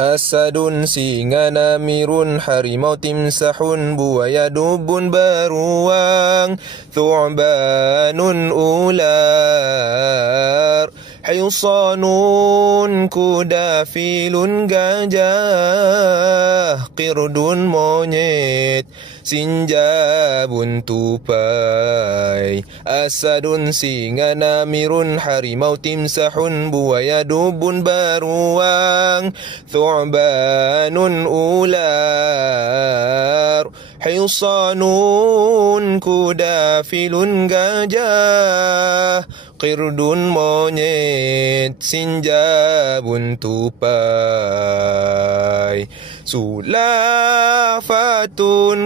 Asadun singa namirun harimau timsahun buaya dubun beruang thu'banun ular hisanun kuda filun gajah qirdun monyet sinjabun tupai. Asadun singa namirun harimau timsahun buaya dubun beruang thu'banun ular hisanun kuda filun gajah qirdun monyet sinjabun tupai. Sulafatun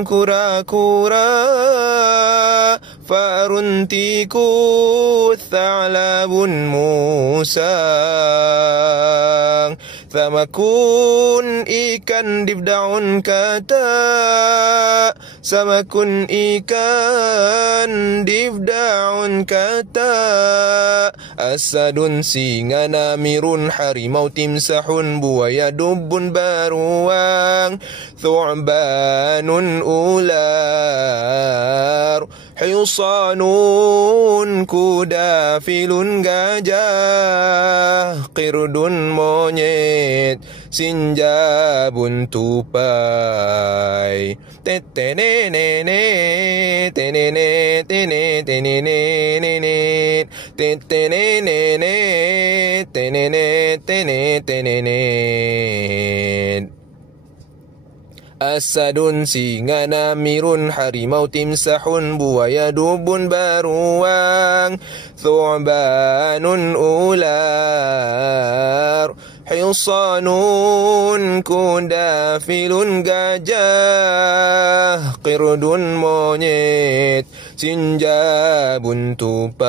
kura-kura farun tikus tha'labun musang samakun ikan dibdaun kata samakun ikan dibdaun kata. Asadun singa namirun harimau timsahun buaya dubun beruang thu'banun ular hisanun kuda filun gajah qirdun monyet sinjabun tupai. Tetenene tenene tenene tenene tetenene tenene tenene tenene. Asadun singa namirun harimau timsahun buaya dubun beruang thu'banun ular hisanun kuda filun gajah qirdun monyet sinjabun tupai.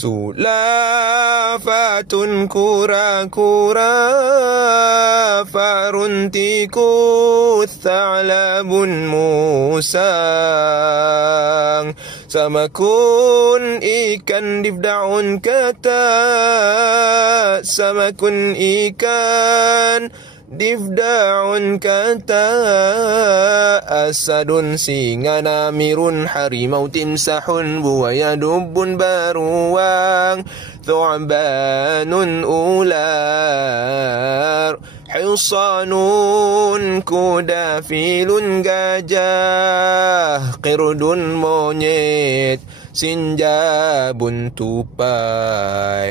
Sulafatun kura-kura farun tikus tha'labun musang samakun ikan dibdaun kata samakun ikan dibdaun kata. Asadun singa namirun harimau timsahun buaya dubun beruang thu'banun ular hisanun kuda filun gajah qirdun monyet sinjabun tupai.